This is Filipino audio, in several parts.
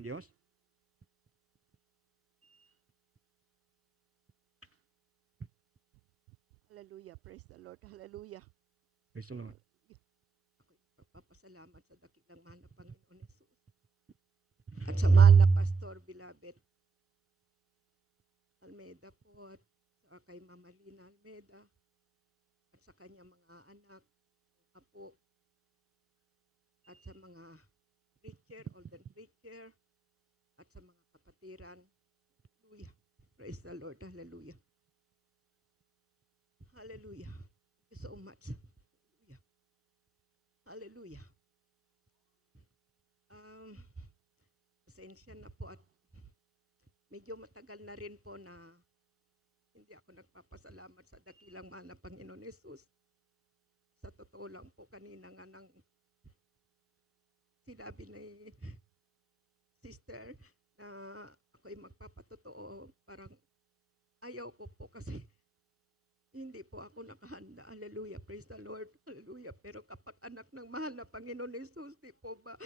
ng Diyos? Hallelujah. Praise the Lord. Hallelujah. Praise the Lord. Ako'y magpapasalamat sa dakilang mahal na Panginoon Jesus. At sa mahal na Pastor Bilabet Almeida po at sa kay Mama Lina Almeida at sa kanyang mga anak, apo, at sa mga preacher, older preacher, at sa mga kapatiran. Hallelujah. Praise the Lord. Hallelujah. Hallelujah. Thank you so much. Hallelujah. Hallelujah. Pasensya na po at medyo matagal na rin po na hindi ako nagpapasalamat sa dakilang mahal na Panginoon Jesus. Sa totoo lang po, kanina nga nang sinabi ni sister na ako'y magpapatotoo, parang ayaw ko po kasi hindi po ako nakahanda. Hallelujah. Praise the Lord. Hallelujah. Pero kapag anak ng mahal na Panginoon Jesus, di po ba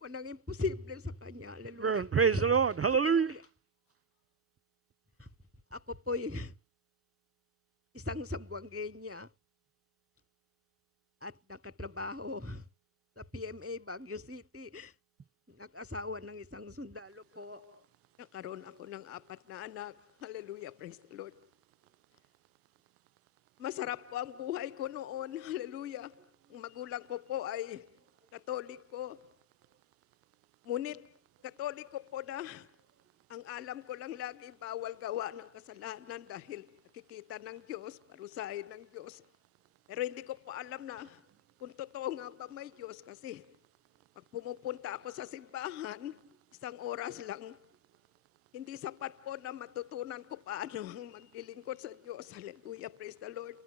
walang imposible sa Kanya. Hallelujah. Praise the Lord. Hallelujah. Ako po'y isang Sambuangenya at nakatrabaho sa PMA Baguio City. Nag-asawa ng isang sundalo po. Nakaroon ako ng 4 na anak. Hallelujah. Praise the Lord. Masarap po ang buhay ko noon. Hallelujah. Ang magulang ko po ay Katoliko. Ngunit Katoliko po na ang alam ko lang lagi bawal gawa ng kasalanan dahil nakikita ng Diyos, parusahin ng Diyos. Pero hindi ko po alam na kung totoo nga ba may Diyos kasi pag pumupunta ako sa simbahan, 1 oras lang, hindi sapat po na matutunan ko paano ang maglilingkod sa Diyos. Hallelujah, praise the Lord.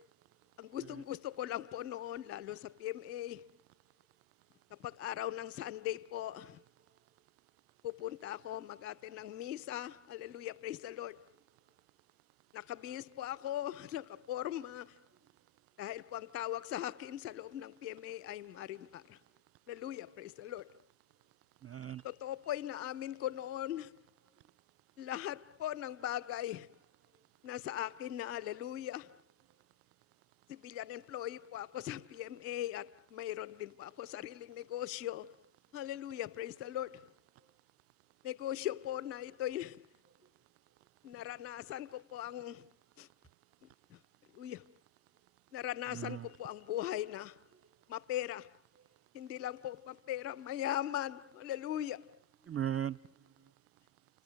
Ang gustong-gusto ko lang po noon, lalo sa PMA, kapag araw ng Sunday po, pupunta ako mag-attend ng misa. Hallelujah, praise the Lord. Nakabihis po ako, nakaporma, dahil po ang tawag sa akin sa loob ng PMA ay Marimar. Hallelujah, praise the Lord. Amen. Totoo po ay naamin ko noon, lahat po ng bagay nasa akin na hallelujah. Civilian employee po ako sa PMA at mayroon din po ako sariling negosyo. Hallelujah, praise the Lord. Negosyo po na ito'y naranasan ko po ang hallelujah. Naranasan ko po ang buhay na mapera. Hindi lang po mapera, mayaman. Hallelujah. Amen.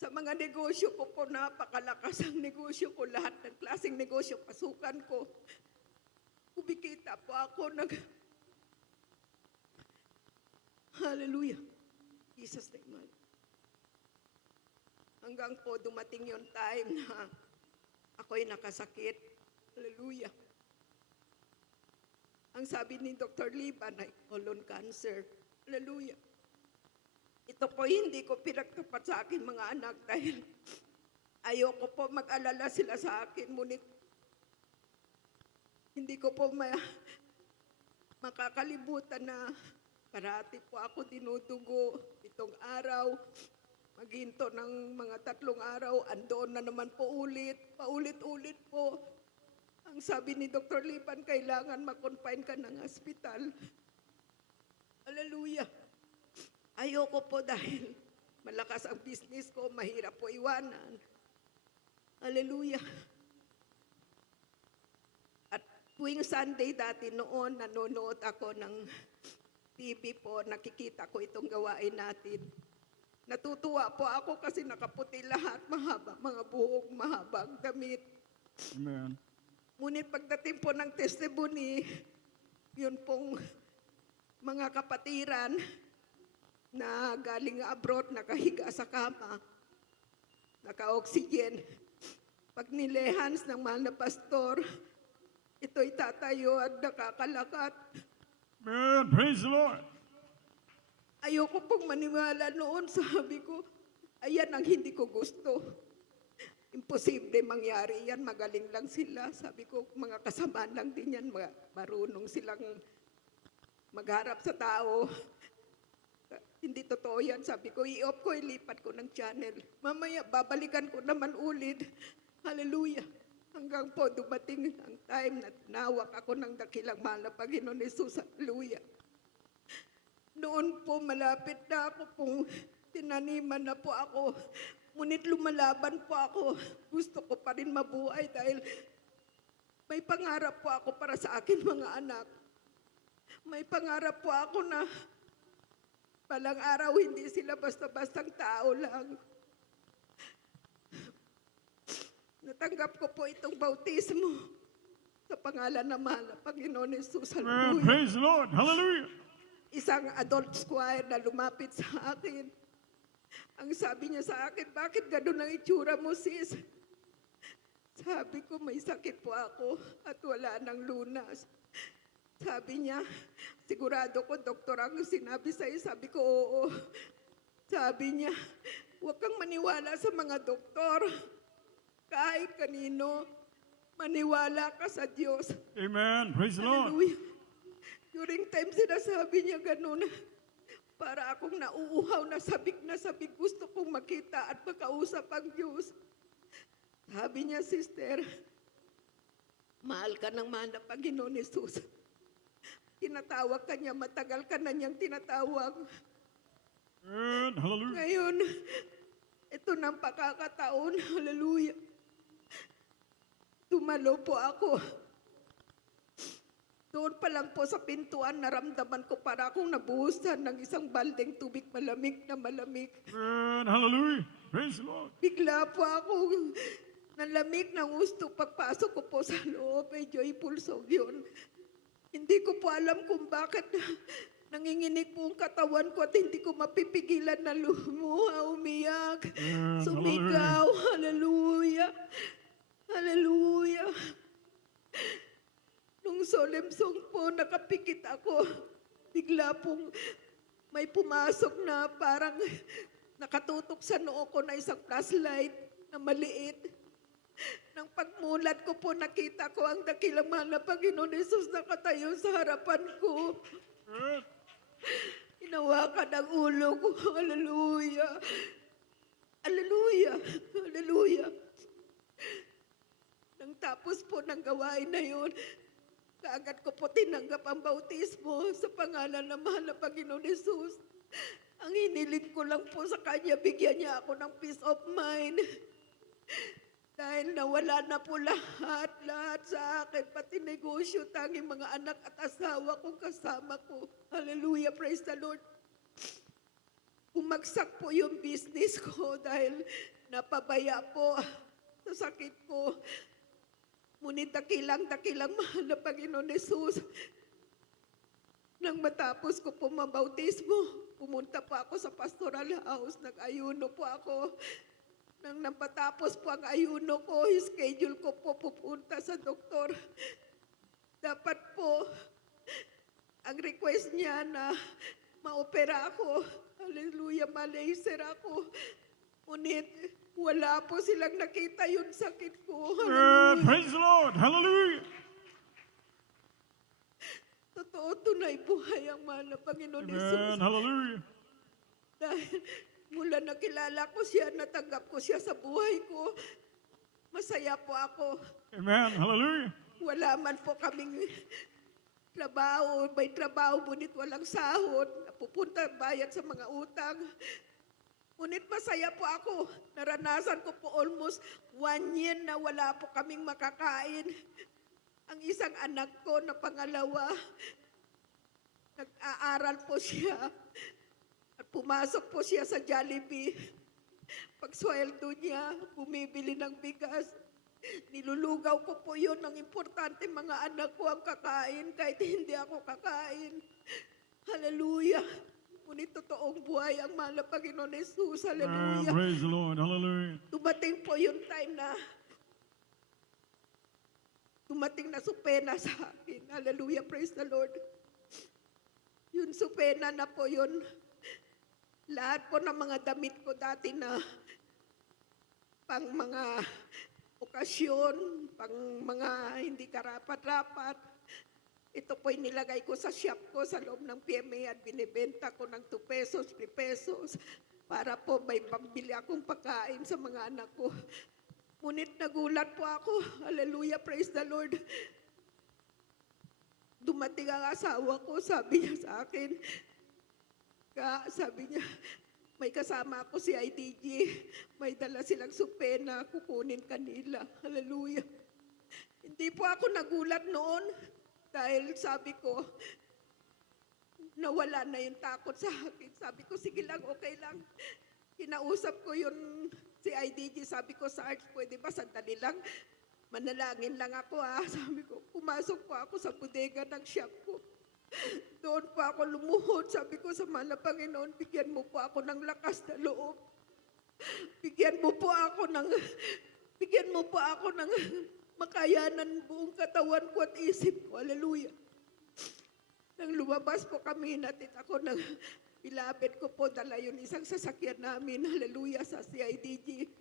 Sa mga negosyo ko po, napakalakas ang negosyo ko. Lahat ng klaseng negosyo, pasukan ko. Kumikita po ako. Hallelujah. Jesus name. Hanggang po dumating yung time na ako'y nakasakit. Hallelujah. Ang sabi ni Dr. Liban ay colon cancer. Hallelujah. Ito po hindi ko pinagtapat sa akin mga anak dahil ayoko po mag-alala sila sa akin. Ngunit hindi ko po makakalimutan na parati po ako dinudugo itong araw. Maghinto ng mga 3 araw, andoon na naman po paulit-ulit po. Ang sabi ni Dr. Lipan, kailangan ma-confine ka ng hospital. Hallelujah. Ayoko po dahil malakas ang business ko, mahirap po iwanan. Hallelujah. At tuwing Sunday dati noon, nanonood ako ng TV po, nakikita ko itong gawain natin. Natutuwa po ako kasi nakaputi lahat, mahaba, mga buhok, mahabang damit. Amen. Ngunit pagdating po ng testimony, yun pong mga kapatiran na galing abroad, nakahiga sa kama, naka-oxygen. Pag nilehans ng mahal na pastor, ito'y tatayo at nakakalakat. Amen. Praise the Lord. Ayoko pong maniwala noon, sabi ko, ayan ang hindi ko gusto. Imposible mangyari yan, magaling lang sila. Sabi ko, mga kasamaan lang din yan, marunong silang magharap sa tao. Hindi totoo yan. Sabi ko, i-off ko, ilipat ko ng channel. Mamaya, babalikan ko naman ulit. Hallelujah. Hanggang po dumating ang time na nawak ako ng dakilang mahal na Panginoon Jesus. Hallelujah. Noon po, malapit na ako pong tinaniman na po ako. Ngunit lumalaban po ako. Gusto ko pa rin mabuhay dahil may pangarap po ako para sa akin mga anak. May pangarap po ako na balang araw hindi sila basta-bastang tao lang. Natanggap ko po itong bautismo sa pangalan ng mahal na Panginoon Jesus. Amen. Hallelujah. Praise the Lord. Hallelujah. Isang adult choir na lumapit sa akin. Ang sabi niya sa akin, bakit gano'n ang itsura mo, sis? Sabi ko, may sakit po ako at wala nang lunas. Sabi niya, sigurado ko, doktor, ang sinabi sa'yo. Sabi ko, oo. Sabi niya, huwag kang maniwala sa mga doktor. Kahit kanino, maniwala ka sa Diyos. Amen. Praise the Lord. Hallelujah. During time sinasabi niya ganun, para akong nauuhaw na sabik, gusto kong makita at makausap ang Diyos. Sabi niya, sister, mahal ka ng mahal na Panginoon Jesus. Tinatawag ka niya, matagal ka na niyang tinatawag. Amen. Hallelujah. Ngayon, ito ng pakakataon, hallelujah. Tumalo po ako. Doon pa lang po sa pintuan, naramdaman ko para akong nabuhusan ng isang baldeng tubig malamig na malamig. Amen. Hallelujah. Praise the Lord. Bigla po ako nalamig ng gusto. Pagpasok ko po sa loob, ay joyful song yun. Hindi ko po alam kung bakit nanginginig po ang katawan ko at hindi ko mapipigilan na lumuha, umiyak, sumigaw. Hallelujah. Hallelujah. Nung solemn song po, nakapikit ako. Bigla pong may pumasok na parang nakatutok sa noo ko na isang flashlight na maliit. Nang pagmulat ko po, nakita ko ang dakilang mahal na Panginoon Jesus nakatayo sa harapan ko. Amen. Hinawakan ang ulo ko. Hallelujah. Hallelujah. Hallelujah. Nang tapos po ng gawain na yun, kaagad ko po tinanggap ang bautismo sa pangalan ng mahal na Panginoon Jesus. Ang hiniling ko lang po sa Kanya, bigyan niya ako ng peace of mind. Dahil nawala na po lahat sa akin, pati negosyo, tanging mga anak at asawa kong kasama ko. Hallelujah, praise the Lord. Bumagsak po yung business ko dahil napabaya po sa sakit ko. Ngunit dakilang mahal na Panginoon Jesus. Nang matapos ko po mabautismo, pumunta po ako sa pastoral house, nag-ayuno po ako. Nang napatapos po ang ayuno ko, schedule ko po pupunta sa doktor. Dapat po, ang request niya na maopera ako. Hallelujah, malaser ako. Ngunit wala po silang nakita yung sakit ko. Amen. Hallelujah. Praise the Lord. Hallelujah. Totoo, tunay buhay ang mahal na Panginoon Jesus. Amen. Hallelujah. Dahil mula nakilala ko siya, natanggap ko siya sa buhay ko, masaya po ako. Amen. Hallelujah. Wala man po kaming trabaho, may trabaho, ngunit walang sahod, napupunta bayad sa mga utang. Ngunit masaya po ako. Naranasan ko po almost 1 year na wala po kaming makakain. Ang isang anak ko na pangalawa, nag-aaral po siya. At pumasok po siya sa Jollibee. Pag-sweldo niya, bumibili ng bigas. Nilulugaw ko po yun. Ang importante, mga anak ko ang kakain kahit hindi ako kakain. Hallelujah. Ngunit totoong buhay ang mahal na Panginoon Jesus. Hallelujah. Praise the Lord. Hallelujah. Dumating po yung time na supena sa akin. Hallelujah. Praise the Lord. Yun supena na po yun. Lahat po ng mga damit ko dati na pang mga okasyon, pang mga hindi karapat-rapat, Ito po'y nilagay ko sa shop ko sa loob ng PMA at binibenta ko ng 2 pesos, 3 pesos para po may pambili akong pagkain sa mga anak ko. Ngunit nagulat po ako. Hallelujah, praise the Lord. Dumating ang asawa ko, sabi niya sa akin, sabi niya, may kasama ako si IDG, may dala silang supe na kukunin kanila. Hallelujah. Hindi po ako nagulat noon dahil sabi ko, nawala na yung takot sa akin. Sabi ko, sige lang, okay lang. Kinausap ko yung si IDG, sabi ko, Sarge, pwede ba sandali lang? Manalangin lang ako Sabi ko, pumasok po ako sa bodega ng shop ko. Doon po ako lumuhod. Sabi ko sa mahal na Panginoon, bigyan mo po ako ng lakas na loob. Bigyan mo po ako ng makayanan buong katawan ko at isip ko. Hallelujah. Nang lumabas po kami, natin ako ng pilapit ko po, dala yun isang sasakyan namin. Hallelujah, sa CIDG.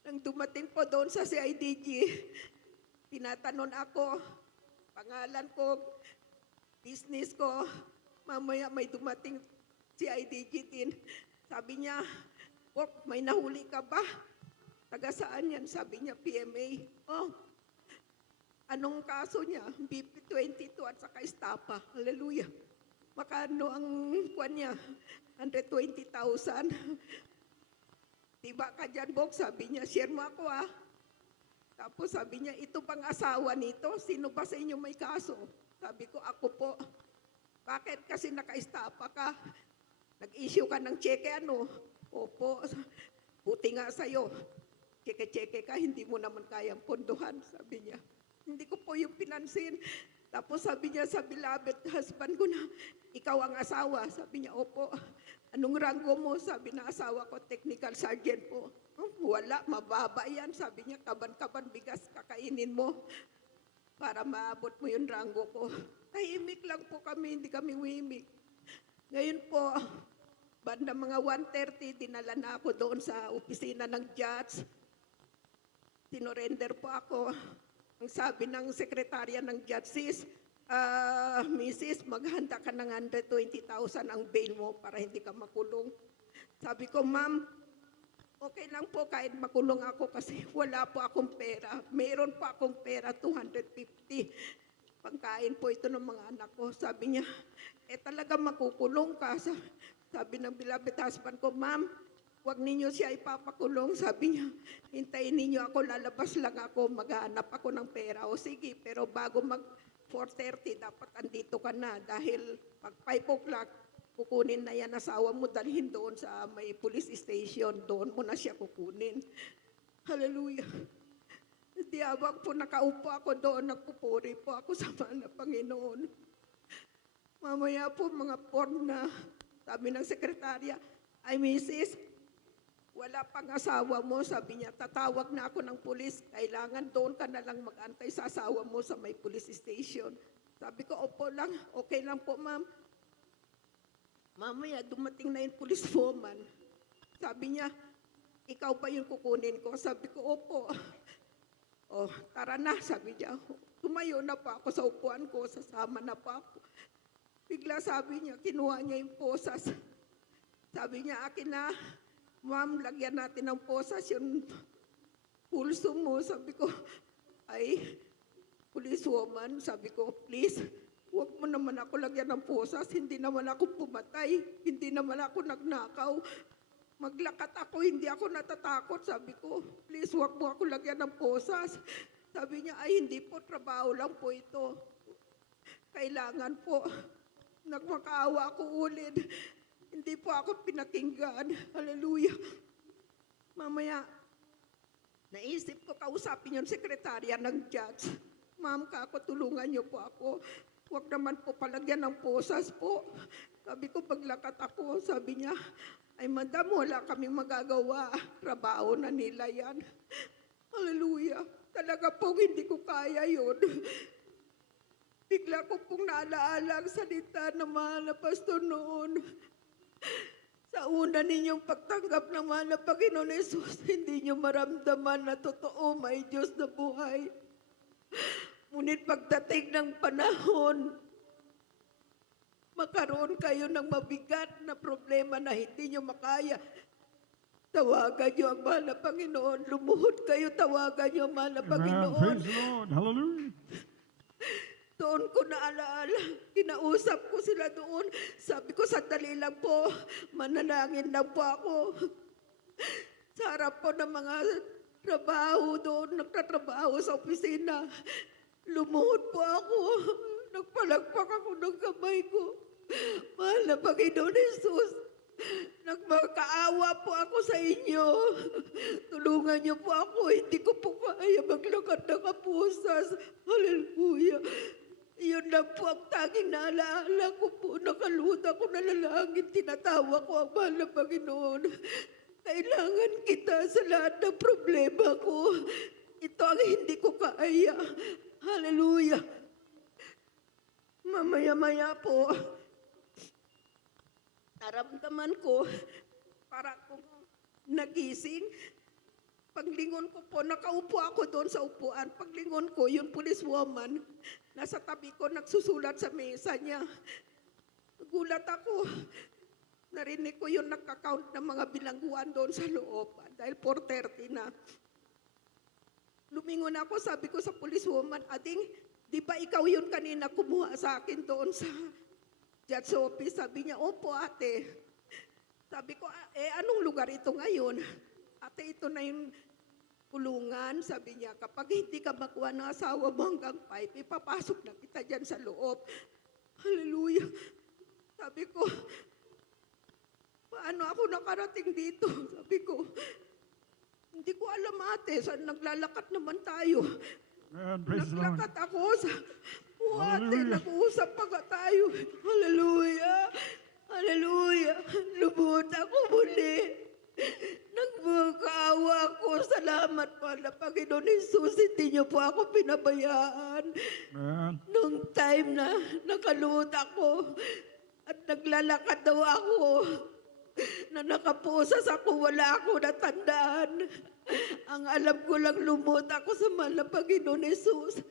Nang dumating po doon sa CIDG, tinatanon ako, pangalan ko, business ko. Mamaya may dumating CIDG din. Sabi niya, "Wok, may nahuli ka ba? Taga saan yan?" Sabi niya, PMA. Oh, anong kaso niya? BP22 at saka estapa. Hallelujah. Makano ang kwan niya? 120,000. Diba ka dyan, Bok? Sabi niya, share mo ako Tapos sabi niya, ito pang asawa nito, sino ba sa inyo may kaso? Sabi ko, ako po. Bakit? Kasi naka-estapa ka. Nag-issue ka ng cheque, ano? Opo. Buti nga sa'yo. Cheque-cheque ka, hindi mo naman kayang pondohan, sabi niya. Hindi ko po yung pinansin. Tapos sabi niya sa beloved husband ko na, ikaw ang asawa. Sabi niya, opo. Anong ranggo mo? Sabi na asawa ko, technical sergeant po. Wala, mababa yan. Sabi niya, kaban-kaban bigas kakainin mo para maabot mo yung ranggo ko. Tahimik lang po kami, hindi kami wimik. Ngayon po, banda mga 1:30, dinala na ako doon sa opisina ng judge. Sinorender po ako. Ang sabi ng sekretarya ng judge, sis, Mrs., maghanda ka ng 120,000 ang bail mo para hindi ka makulong. Sabi ko, ma'am, okay lang po kahit makulong ako kasi wala po akong pera. Meron po akong pera, 250. Pangkain po ito ng mga anak ko. Sabi niya, talaga makukulong ka. Sabi ng beloved husband ko, ma'am, huwag ninyo siya ipapakulong. Sabi niya, hintayin ninyo ako, lalabas lang ako, maghanap ako ng pera. O sige, pero bago 4:30, dapat andito ka na dahil pag 5 o'clock, kukunin na yan asawa mo, dalhin doon sa may police station. Doon mo na siya kukunin. Hallelujah. Di habang po nakaupo ako doon, nagpupuri po ako sa mahal na Panginoon. Mamaya po mga 4 na, sabi ng sekretarya, ay Mrs., wala pang asawa mo. Sabi niya, tatawag na ako ng pulis. Kailangan doon ka na lang mag-antay sa asawa mo sa may police station. Sabi ko, opo lang, okay lang po ma'am. Mamaya dumating na yung policewoman. Sabi niya, ikaw ba yung kukunin ko? Sabi ko, opo. Oh, tara na, sabi niya. Tumayo na pa ako sa upuan ko, sasama na pa ako. Bigla sabi niya, kinuha niya yung posas. Sabi niya, akin na, ma'am, lagyan natin ng posas yung pulso mo. Sabi ko, ay, policewoman, sabi ko, please, huwag mo naman ako lagyan ng posas. Hindi naman ako pumatay. Hindi naman ako nagnakaw. Maglakat ako, hindi ako natatakot. Sabi ko, please, huwag mo ako lagyan ng posas. Sabi niya, ay, hindi po, trabaho lang po ito. Kailangan po, nagmakaawa ako ulit. Hindi po ako pinakinggan. Hallelujah. Mamaya, naisip ko kausapin yung sekretarya ng judge. Ma'am, tulungan niyo po ako. Huwag naman po palagyan ng posas po. Sabi ko, paglakat ako, sabi niya, ay madam, wala kaming magagawa. Trabaho na nila yan. Hallelujah. Talaga pong hindi ko kaya yun. Bigla ko pong naalaala ang salita ng mahal na pastor noon. Sa una ninyong pagtanggap ng mahal na Panginoon Jesus, hindi nyo maramdaman na totoo may Diyos na buhay. Ngunit pagdating ng panahon, makaroon kayo ng mabigat na problema na hindi nyo makaya. Tawagan nyo ang mahal na Panginoon. Lumuhod kayo, tawagan nyo ang mahal na Amen. Panginoon. Praise the Lord. Hallelujah. Doon ko naalaala, kinausap ko sila doon. Sabi ko, sandali lang po, manalangin lang po ako. Sa harap po ng mga trabaho doon, nagtatrabaho sa opisina. Lumuhod po ako. Nagpalagpak ako ng kamay ko. Mahal na Panginoon Jesus, nagmakaawa po ako sa inyo. Tulungan niyo po ako. Hindi ko po kaya maglakad ng kapusas. Hallelujah. Yun lang po ang tanging naalaala ko po. Nakaluta ko na lalangin. Tinatawa ko ang mahal na Panginoon. Kailangan kita sa lahat ng problema ko. Ito ang hindi ko kaya. Hallelujah. Mamaya-maya po, naramdaman ko, para akong nagising. Paglingon ko po, nakaupo ako doon sa upuan. Paglingon ko, yung policewoman, nasa tabi ko, nagsusulat sa mesa niya. Gulat ako. Narinig ko yung nagka-count ng mga bilangguan doon sa loob. Dahil 4:30 na. Lumingon ako, sabi ko sa policewoman, Ading, di ba ikaw yun kanina kumuha sa akin doon sa judge office? Sabi niya, opo ate. Sabi ko, anong lugar ito ngayon? Ate, ito na yung kulungan. Sabi niya, kapag hindi ka makuha ng asawa mo hanggang 5, ipapasok na kita dyan sa loob. Hallelujah. Sabi ko, paano ako nakarating dito? Sabi ko, hindi ko alam ate, saan naglalakat naman tayo? Amen. Praise the Lord. Naglakad ako sa ate, Hallelujah. nag-uusap pa nga tayo. Hallelujah. Hallelujah. Lubod ako muli. Nagmakaawa ako. Salamat po na Panginoon Jesus. Hindi niyo po ako pinabayaan. Amen. Nung time na nakaluhod ako at naglalakad daw ako, na nakapusas ako, wala ako natandaan. Ang alam ko lang, lumot ako sa mahal na Panginoon Jesus.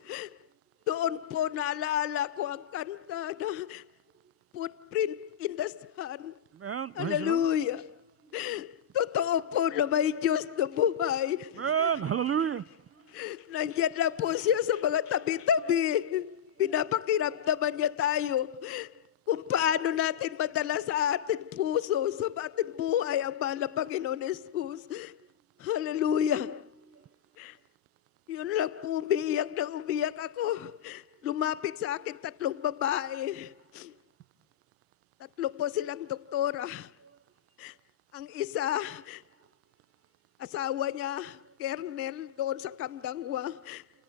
Doon po naalala ko ang kanta na Footprint in the Sun. Amen. Praise the Lord. Hallelujah. Totoo po na may Diyos na buhay. Amen. Hallelujah. Nandiyan lang po siya sa mga tabi-tabi. Pinapakiramdaman niya tayo kung paano natin madala sa ating puso, sa ating buhay ang mahal na Panginoon Jesus. Hallelujah. Yun lang po, umiiyak na umiyak ako. Lumapit sa akin 3 babae. 3 po silang doktora. Ang isa, asawa niya, Kernel, doon sa Kamdangwa.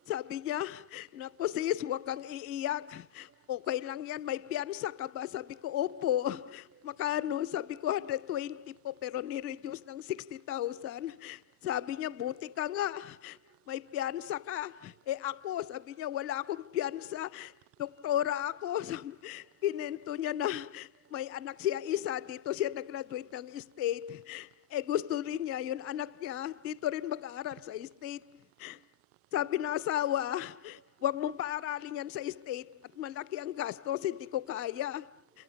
Sabi niya, naku sis, huwag kang iiyak. Okay lang yan, may piyansa ka ba? Sabi ko, opo. Makano? Sabi ko, 120 po, pero ni-reduce ng 60,000. Sabi niya, buti ka nga. May piyansa ka. Ako, sabi niya, wala akong piyansa. Doktora ako. Kinento niya na may anak siya isa. Dito siya nag-graduate ng state. Gusto rin niya, yung anak niya, dito rin mag-aaral sa state. Sabi na asawa, huwag mong paaralin yan sa state at malaki ang gastos, hindi ko kaya.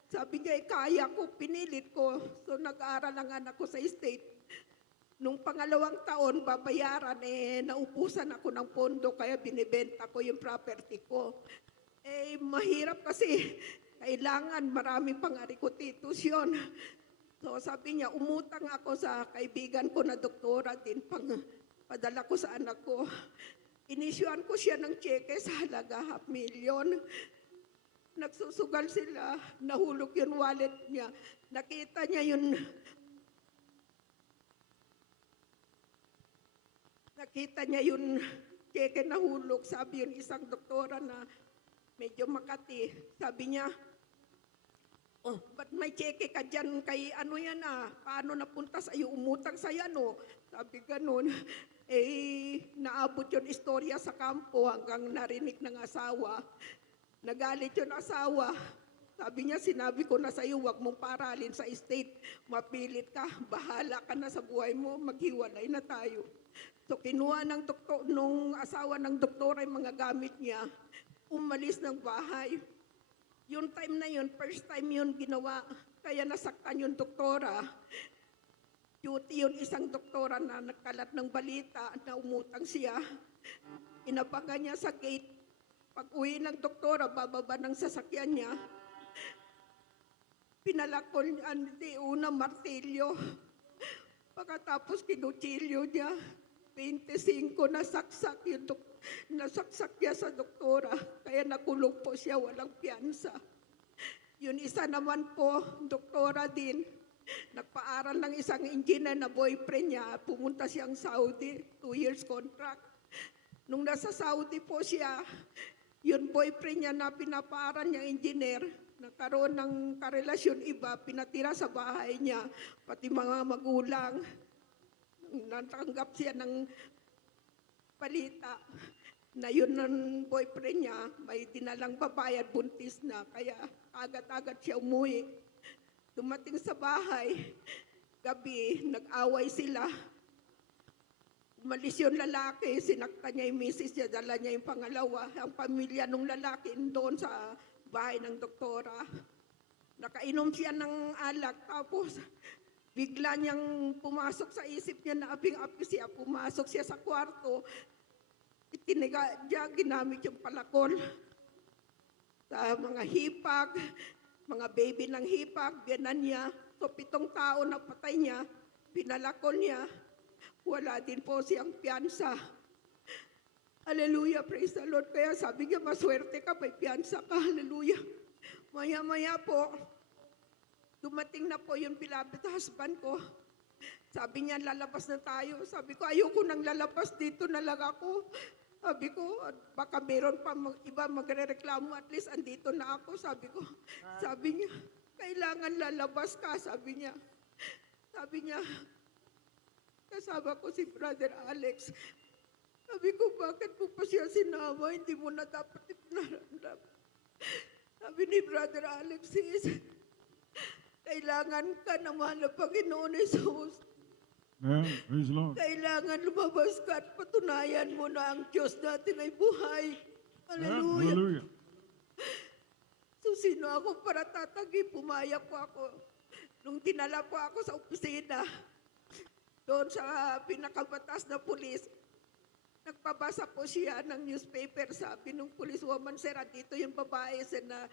Sabi niya, kaya ko, pinilit ko. So nag-aaral ang anak ko sa state. Nung 2 taon, babayaran, naubusan ako ng pondo, kaya binibenta ko yung property ko. Mahirap kasi, kailangan marami pang arikotitus yun. So sabi niya, umutang ako sa kaibigan ko na doktora din, padala ko sa anak ko. Inisyuan ko siya ng cheque sa halaga 500,000. Nagsusugal sila, nahulog yung wallet niya. Nakita niya yung cheque na hulog. Sabi yung isang doktora na medyo Makati. Sabi niya, oh, ba't may cheque ka dyan kay ano yan paano napunta sa'yo, umutang sa'yo ano? Sabi ganun. Naabot yung istorya sa kampo hanggang narinig ng asawa. Nagalit yung asawa. Sabi niya, sinabi ko na sa'yo, huwag mong paralin sa estate. Mapilit ka, bahala ka na sa buhay mo, maghiwalay na tayo. So kinuha ng doktor, nung asawa ng doktor ay mga gamit niya, umalis ng bahay. Yung time na yun, first time yun ginawa, kaya nasaktan yung doktora. Duty yun isang doktora na nagkalat ng balita na umutang siya. Inapakan niya sa gate. Pag uwi ng doktora, bababa ng sasakyan niya. Pinalakol niya, hindi, una martilyo. Pagkatapos kinutsilyo niya, 25 nasaksak yung nasaksak niya sa doktora. Kaya nakulong po siya, walang piyansa. Yun isa naman po, doktora din. Nagpaaral ng isang engineer na boyfriend niya. Pumunta siyang Saudi, 2 years contract. Nung nasa Saudi po siya, yun boyfriend niya na pinapaaral niyang engineer, nagkaroon ng karelasyon iba, pinatira sa bahay niya, pati mga magulang. Natanggap siya ng balita na yun ng boyfriend niya, may dinalang babae at buntis na, kaya agad-agad siya umuwi. Dumating sa bahay, gabi, nag-away sila. Umalis yung lalaki, sinakta niya yung misis niya, dala niya yung pangalawa. Ang pamilya ng lalaki doon sa bahay ng doktora. Nakainom siya ng alak, tapos bigla niyang pumasok sa isip niya na aping-api siya. Pumasok siya sa kwarto, itiniga niya, ginamit yung palakol sa mga hipag, mga baby ng hipag, ganan niya. So 7 tao na patay niya, pinalakol niya. Wala din po siyang piyansa. Hallelujah, praise the Lord. Kaya sabi niya, maswerte ka, may piyansa ka. Hallelujah. Maya-maya po, dumating na po yung beloved husband ko. Sabi niya, lalabas na tayo. Sabi ko, ayoko nang lalabas, dito na lang ako. Sabi ko, baka meron pa iba magre-reklamo, at least andito na ako. Sabi niya, kailangan lalabas ka, sabi niya. Kasama ko si Brother Alex. Sabi ko, bakit mo pa siya sinama? Hindi mo na dapat ipinaramdam. Sabi ni Brother Alexis, kailangan ka na mahal ng Panginoon Jesus. Amen. Praise the Lord. Kailangan lumabas ka at patunayan mo na ang Diyos natin ay buhay. Amen. Hallelujah. Hallelujah. So sino ako para tatagi? Pumayag po ako. Nung dinala po ako sa opisina, doon sa pinakabatas na pulis, nagpabasa po siya ng newspaper. Sabi nung policewoman, sir, dito yung babae na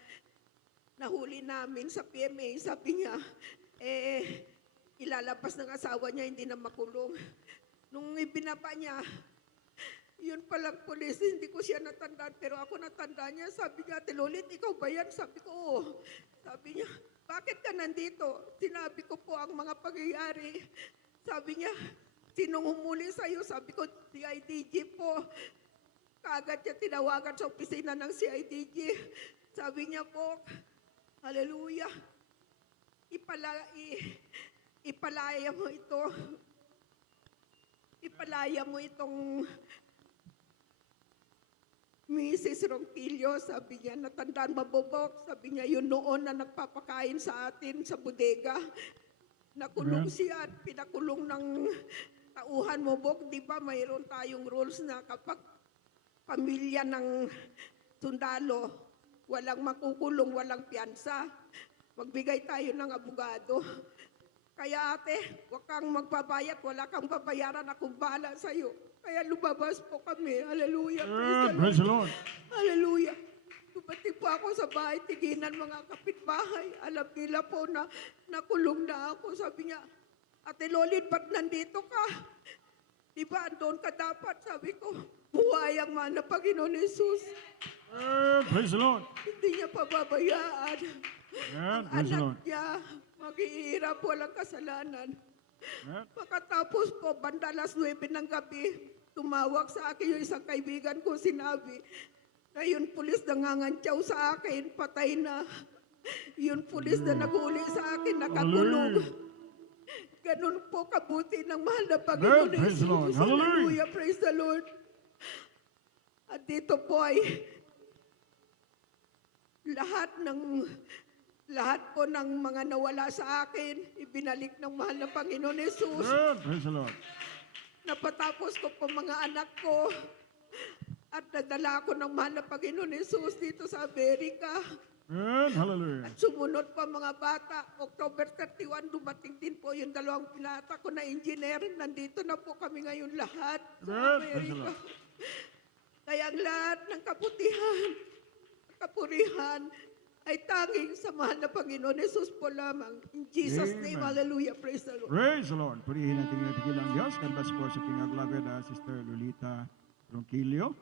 nahuli namin sa PMA. Sabi niya, ilalabas ng asawa niya, hindi na makulong. Nung ibinaba niya, yun palang pulis, hindi ko siya natandaan, pero ako natandaan niya. Sabi niya, Ate Lolit, ikaw ba yan? Sabi ko, oo. Sabi niya, bakit ka nandito? Sinabi ko po ang mga pangyayari. Sabi niya, sinong humuli sa'yo? Sabi ko, CIDG po. Kaagad niya tinawagan sa opisina ng CIDG. Sabi niya po, hallelujah, ipalaya mo ito. Ipalaya mo itong Mrs. Ronquillo, sabi niya, natandaan mabobok. Sabi niya, yun noon na nagpapakain sa atin sa bodega. Nakulong siya at pinakulong ng tauhan mo, Bok. Di ba mayroon tayong rules na kapag pamilya ng sundalo, walang makukulong, walang piyansa. Magbigay tayo ng abogado. Kaya ate, huwag kang magbabayad, wala kang babayaran, akong bahala sa'yo. Kaya lumabas po kami. Hallelujah. Praise the Lord. Hallelujah. Dumating po ako sa bahay, tiginan mga kapitbahay. Alam nila po na nakulong na ako. Sabi niya, Ate Lolit, ba't nandito ka? Di ba, andun ka dapat? Sabi ko, buhay ang mana Panginoon Jesus. Praise the Lord. Hindi niya pababayaan. Amen. Ang Praise the anak Lord. niya, maghihirap, walang kasalanan. Amen. Pagkatapos po, banda alas 9 ng gabi, tumawag sa akin yung isang kaibigan ko, sinabi, na yung pulis nangangantyaw sa akin, patay na. Yung pulis na naghuli sa akin, nakakulong. Ganun po kabuti ng mahal na Panginoon Praise the Lord. Jesus. Hallelujah. Hallelujah. Praise the Lord. At dito po ay lahat po ng mga nawala sa akin, ibinalik ng mahal na Panginoon Jesus. Praise the Lord. napatapos ko po mga anak ko. At nadala ko ng mahal na Panginoon Jesus dito sa Amerika. Amen. Hallelujah. At sumunod pa mga bata. October 31, dumating din po yung dalawang pinata ko na engineer. Nandito na po kami ngayon lahat sa Amen. Praise the Amerika. Lord. Kaya ang lahat ng kaputihan, kapurihan, ay tanging sa mahal na Panginoon Jesus po lamang. In Jesus' name, Amen. hallelujah, praise the Lord. Praise the Lord. Purihin natin yung tigilang Diyos. Kanbas po sa pinaglaga na Sister Lolita Ronquillo.